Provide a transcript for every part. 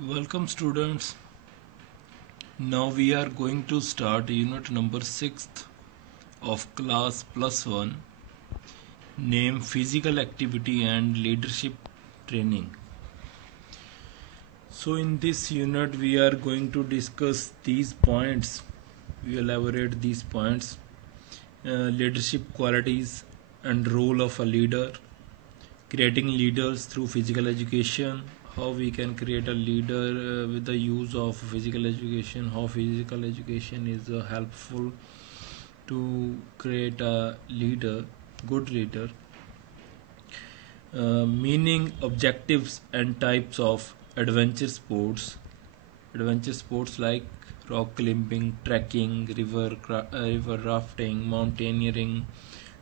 Welcome students. Now we are going to start unit number 6 of class plus 1, name physical activity and leadership training. So in this unit we are going to discuss these points. We elaborate these points, leadership qualities and role of a leader, creating leaders through physical education, how we can create a leader with the use of physical education, how physical education is helpful to create a leader, good leader, meaning, objectives and types of adventure sports like rock climbing, trekking, river rafting, mountaineering,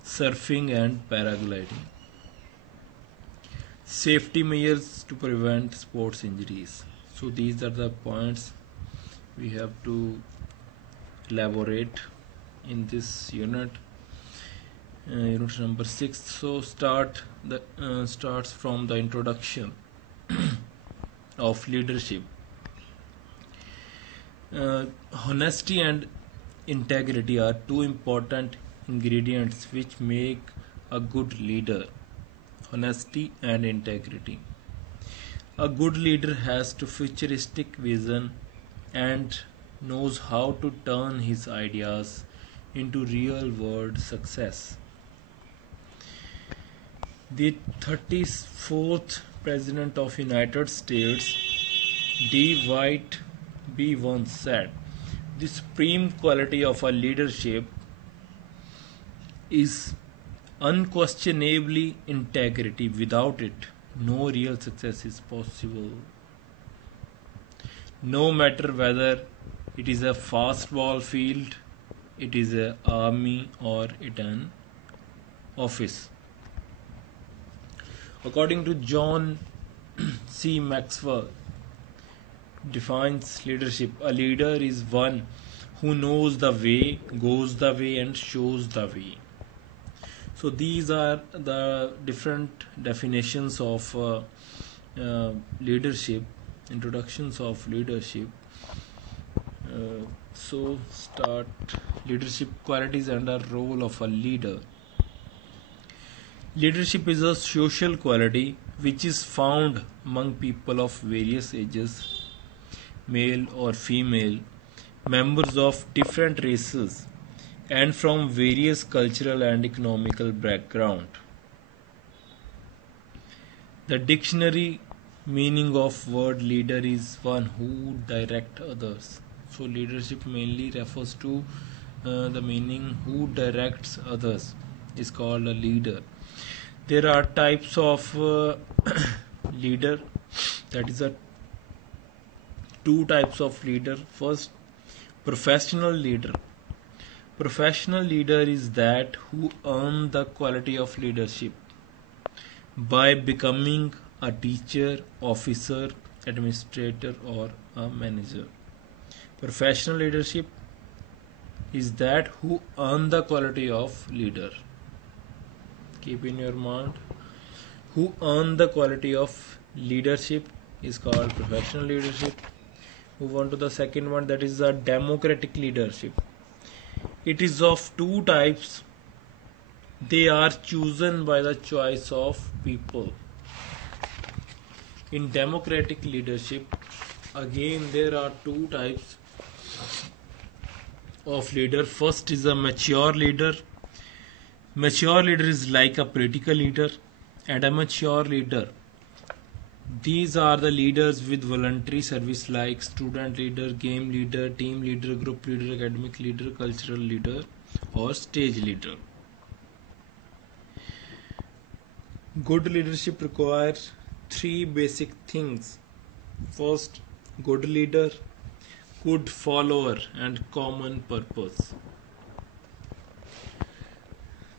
surfing and paragliding. Safety measures to prevent sports injuries. So these are the points we have to elaborate in this unit, unit number 6. So starts from the introduction of leadership. Honesty and integrity are two important ingredients which make a good leader. Honesty and integrity. A good leader has a futuristic vision and knows how to turn his ideas into real world success. The 34th President of United States, Dwight B. once said, "The supreme quality of a leadership is unquestionably integrity. Without it, no real success is possible. No matter whether it is a fastball field, it is an army, or it an office." According to John C. Maxwell, defines leadership. A leader is one who knows the way, goes the way, and shows the way. So these are the different definitions of leadership, introductions of leadership. So start leadership qualities and the role of a leader. Leadership is a social quality which is found among people of various ages, male or female, members of different races, and from various cultural and economical background. The dictionary meaning of word leader is one who direct others. So leadership mainly refers to the meaning who directs others is called a leader. There are types of leader, that is a two types of leader. First, professional leader. Professional leader is that who earn the quality of leadership by becoming a teacher, officer, administrator, or a manager. Professional leadership is that who earn the quality of leader. Keep in your mind, who earn the quality of leadership is called professional leadership. Move on to the second one, that is a democratic leadership. It is of two types. They are chosen by the choice of people. In democratic leadership, again there are two types of leader. First is a mature leader. Mature leader is like a political leader and a mature leader. These are the leaders with voluntary service like student leader, game leader, team leader, group leader, academic leader, cultural leader, or stage leader. Good leadership requires three basic things. First, good leader, good follower, and common purpose.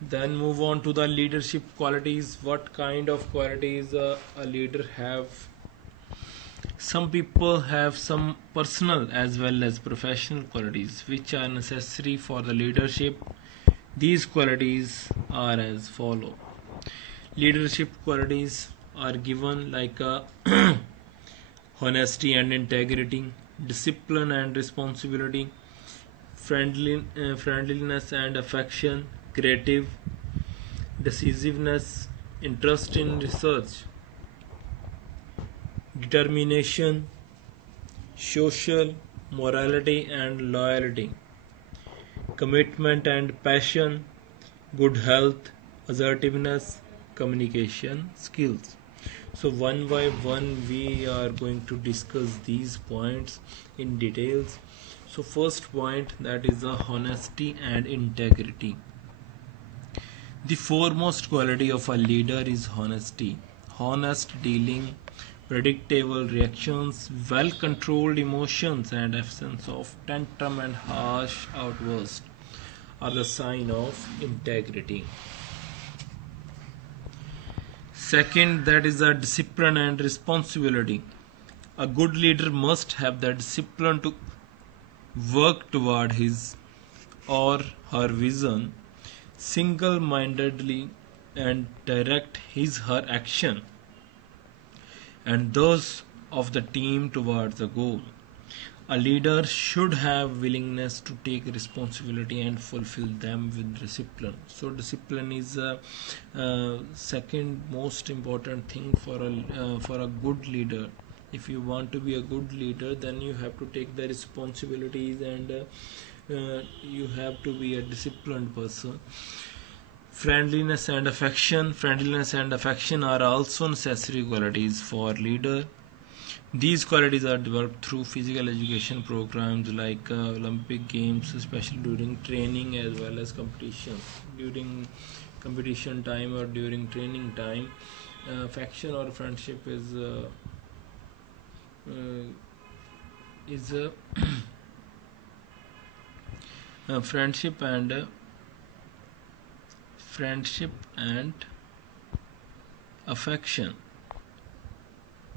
Then move on to the leadership qualities. What kind of qualities a leader have? Some people have some personal as well as professional qualities which are necessary for the leadership. These qualities are as follow. Leadership qualities are given like a honesty and integrity, discipline and responsibility, friendliness and affection, creative, decisiveness, interest in research, determination, social, morality and loyalty, commitment and passion, good health, assertiveness, communication skills. So one by one we are going to discuss these points in details. So first point, that is the honesty and integrity. The foremost quality of a leader is honesty. Honest dealing, predictable reactions, well controlled emotions, and absence of tantrum and harsh outbursts are the sign of integrity. Second, that is the discipline and responsibility. A good leader must have the discipline to work toward his or her vision single-mindedly and direct her action and those of the team towards the goal. A leader should have willingness to take responsibility and fulfill them with discipline. So discipline is a second most important thing for a good leader. If you want to be a good leader, then you have to take the responsibilities and you have to be a disciplined person. Friendliness and affection. Friendliness and affection are also necessary qualities for leader. These qualities are developed through physical education programs like Olympic Games, especially during training as well as competition. During competition time or during training time, affection or friendship is friendship and affection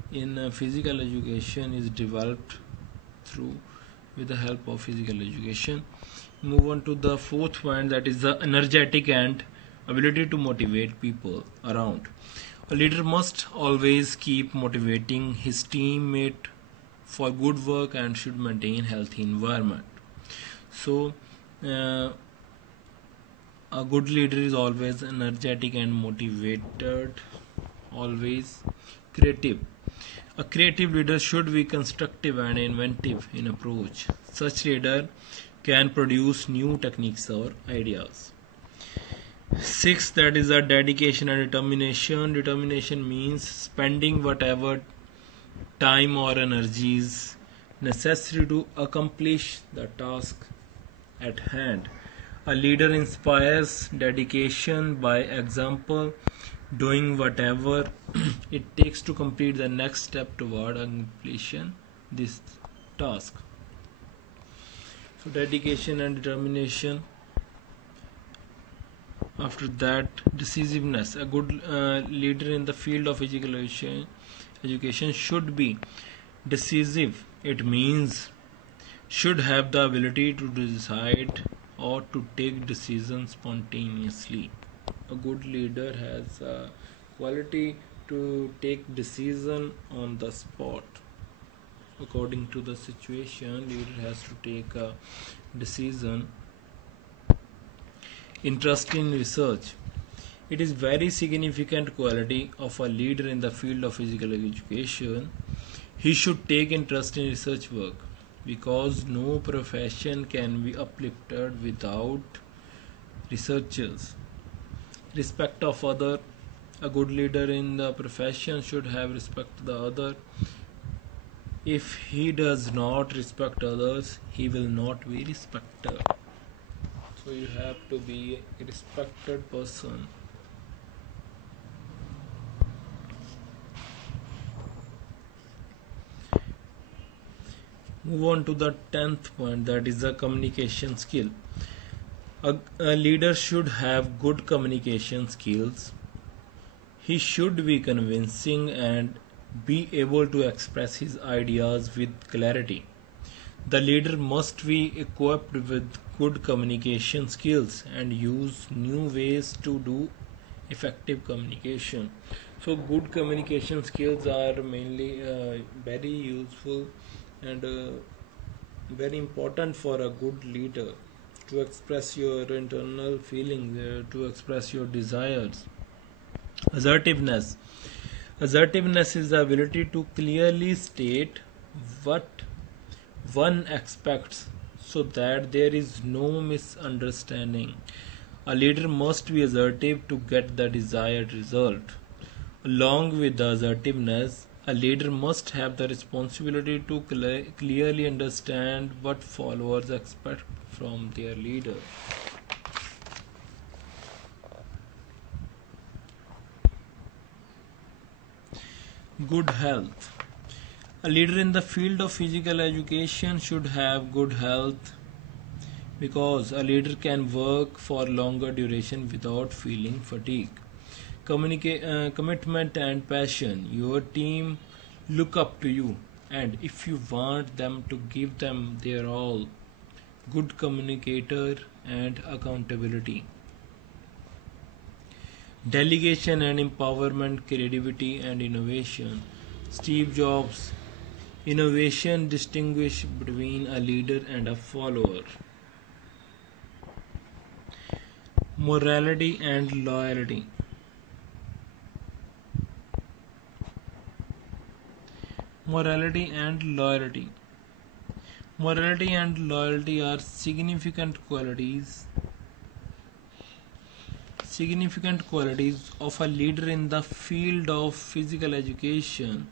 in physical education is developed through with the help of physical education. Move on to the fourth point, that is the energetic and ability to motivate people around. A leader must always keep motivating his teammate for good work and should maintain healthy environment. So a good leader is always energetic and motivated, always creative. A creative leader should be constructive and inventive in approach. Such leader can produce new techniques or ideas. Sixth, that is a dedication and determination. Determination means spending whatever time or energies necessary to accomplish the task at hand. A leader inspires dedication by example, doing whatever it takes to complete the next step toward completion this task. So dedication and determination. After that, decisiveness. A good leader in the field of education should be decisive. It means should have the ability to decide or to take decisions spontaneously. A good leader has a quality to take decision on the spot. According to the situation, leader has to take a decision. Interest in research. It is very significant quality of a leader in the field of physical education. He should take interest in research work because no profession can be uplifted without researchers. Respect of other. A good leader in the profession should have respect to the other. If he does not respect others, he will not be respected. So you have to be a respected person. Move on to the 10th point, that is the communication skill. A leader should have good communication skills. He should be convincing and be able to express his ideas with clarity. The leader must be equipped with good communication skills and use new ways to do effective communication. So good communication skills are mainly very useful and very important for a good leader to express your internal feelings, to express your desires. Assertiveness. Assertiveness is the ability to clearly state what one expects so that there is no misunderstanding. A leader must be assertive to get the desired result. Along with the assertiveness, a leader must have the responsibility to clearly understand what followers expect from their leader. Good health. A leader in the field of physical education should have good health because a leader can work for longer duration without feeling fatigue. Commitment and passion. Your team look up to you, and if you want them to give them their all, good communicator and accountability. Delegation and empowerment, creativity and innovation. Steve Jobs. Innovation distinguish between a leader and a follower. Morality and loyalty. Morality and loyalty. Morality and loyalty are significant qualities of a leader in the field of physical education.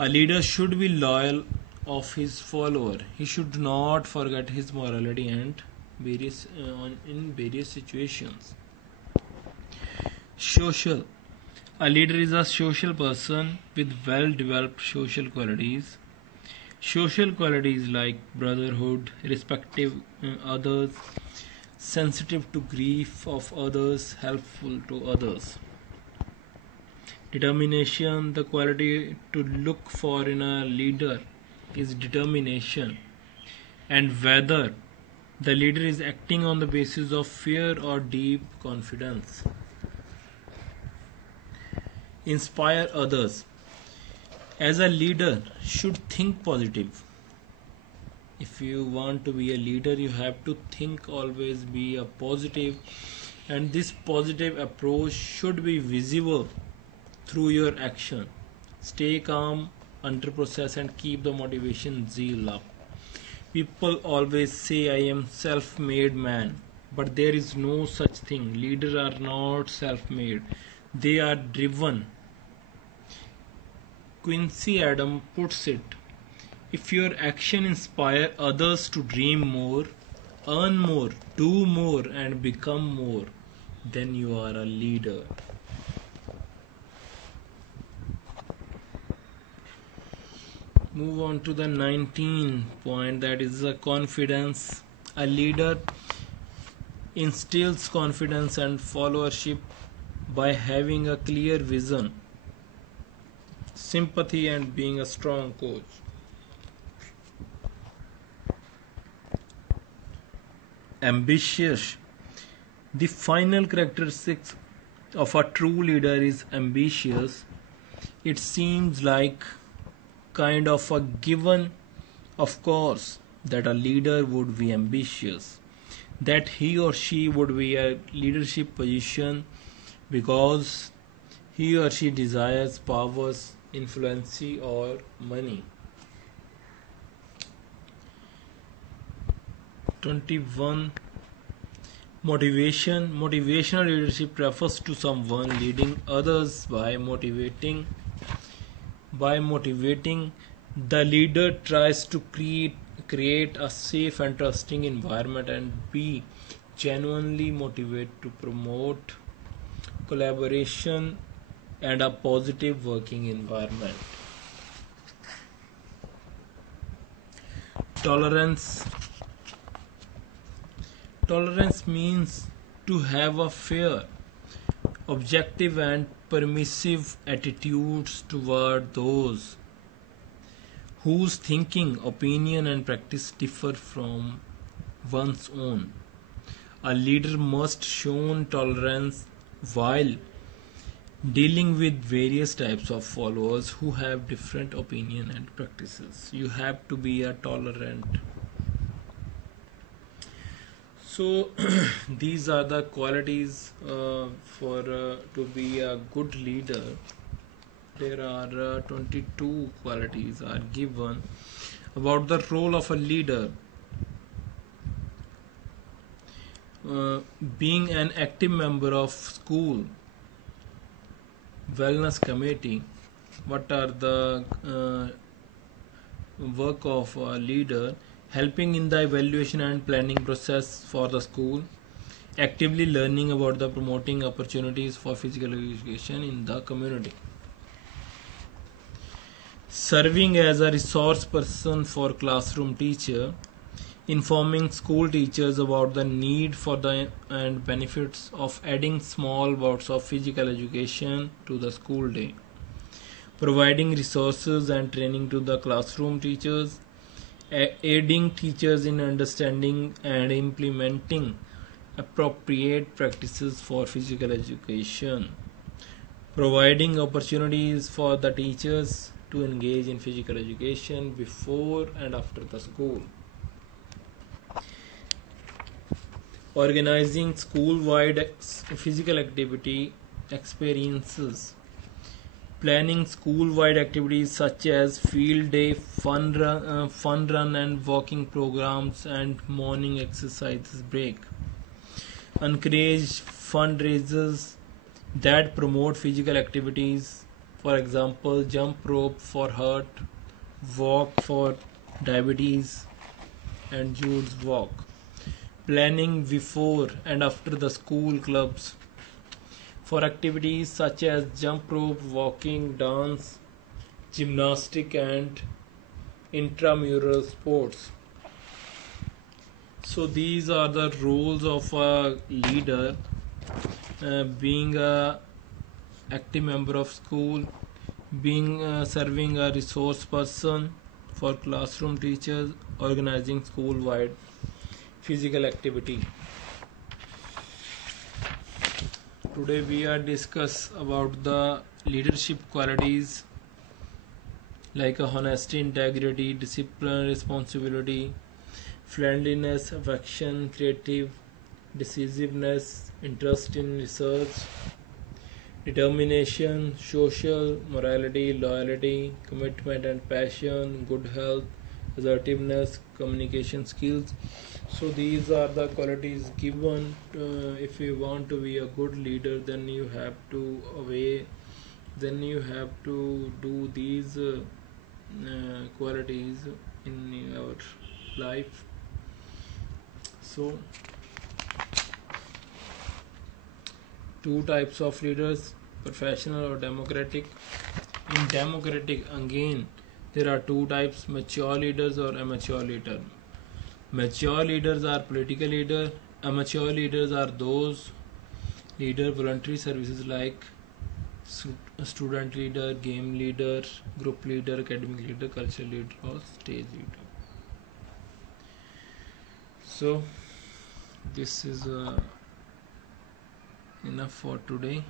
A leader should be loyal of his follower. He should not forget his morality and in various situations. Social. A leader is a social person with well developed social qualities. Social qualities like brotherhood, respecting others, sensitive to grief of others, helpful to others. Determination. The quality to look for in a leader is determination, and whether the leader is acting on the basis of fear or deep confidence. Inspire others. As a leader, should think positive. If you want to be a leader, you have to think always be a positive, and this positive approach should be visible through your action. Stay calm under process and keep the motivation zeal up. People always say I am self-made man, but there is no such thing. Leaders are not self-made. They are driven. Quincy Adams puts it, if your action inspire others to dream more, earn more, do more and become more, then you are a leader. Move on to the 19th point, that is the confidence. A leader instills confidence and followership by having a clear vision, sympathy and being a strong coach. Ambitious. The final characteristics of a true leader is ambitious. It seems like kind of a given, of course, that a leader would be ambitious, that he or she would be a leadership position because he or she desires powers, influence or money. 21. Motivation. Motivational leadership refers to someone leading others by motivating. The leader tries to create a safe and trusting environment and be genuinely motivated to promote collaboration and a positive working environment. Tolerance. Tolerance means to have a fair, objective and permissive attitudes toward those whose thinking, opinion and practice differ from one's own. A leader must show tolerance while dealing with various types of followers who have different opinion and practices. You have to be a tolerant. So these are the qualities for to be a good leader. There are 22 qualities are given about the role of a leader. Being an active member of school wellness committee. What are the work of a leader? Helping in the evaluation and planning process for the school, actively learning about the promoting opportunities for physical education in the community, serving as a resource person for classroom teacher, informing school teachers about the need for the and benefits of adding small bouts of physical education to the school day, providing resources and training to the classroom teachers, aiding teachers in understanding and implementing appropriate practices for physical education, providing opportunities for the teachers to engage in physical education before and after the school, organizing school-wide physical activity experiences, planning school-wide activities such as field day, fun run and walking programs and morning exercises break, encourage fundraisers that promote physical activities, for example jump rope for heart, walk for diabetes and Jude's walk, planning before and after the school clubs for activities such as jump rope, walking, dance, gymnastic and intramural sports. So these are the roles of a leader. Being a active member of school, being serving a resource person for classroom teachers, organizing school wide physical activity. Today we are discuss about the leadership qualities like honesty, integrity, discipline, responsibility, friendliness, affection, creative, decisiveness, interest in research, determination, social, morality, loyalty, commitment and passion, good health, assertiveness, communication skills. So these are the qualities given. If you want to be a good leader, then you have to do these qualities in your life. So two types of leaders, professional or democratic. In democratic, again there are two types: mature leaders or immature leader. Mature leaders are political leaders. Amateur leaders are those leader voluntary services like student leader, game leader, group leader, academic leader, cultural leader or stage leader. So this is enough for today.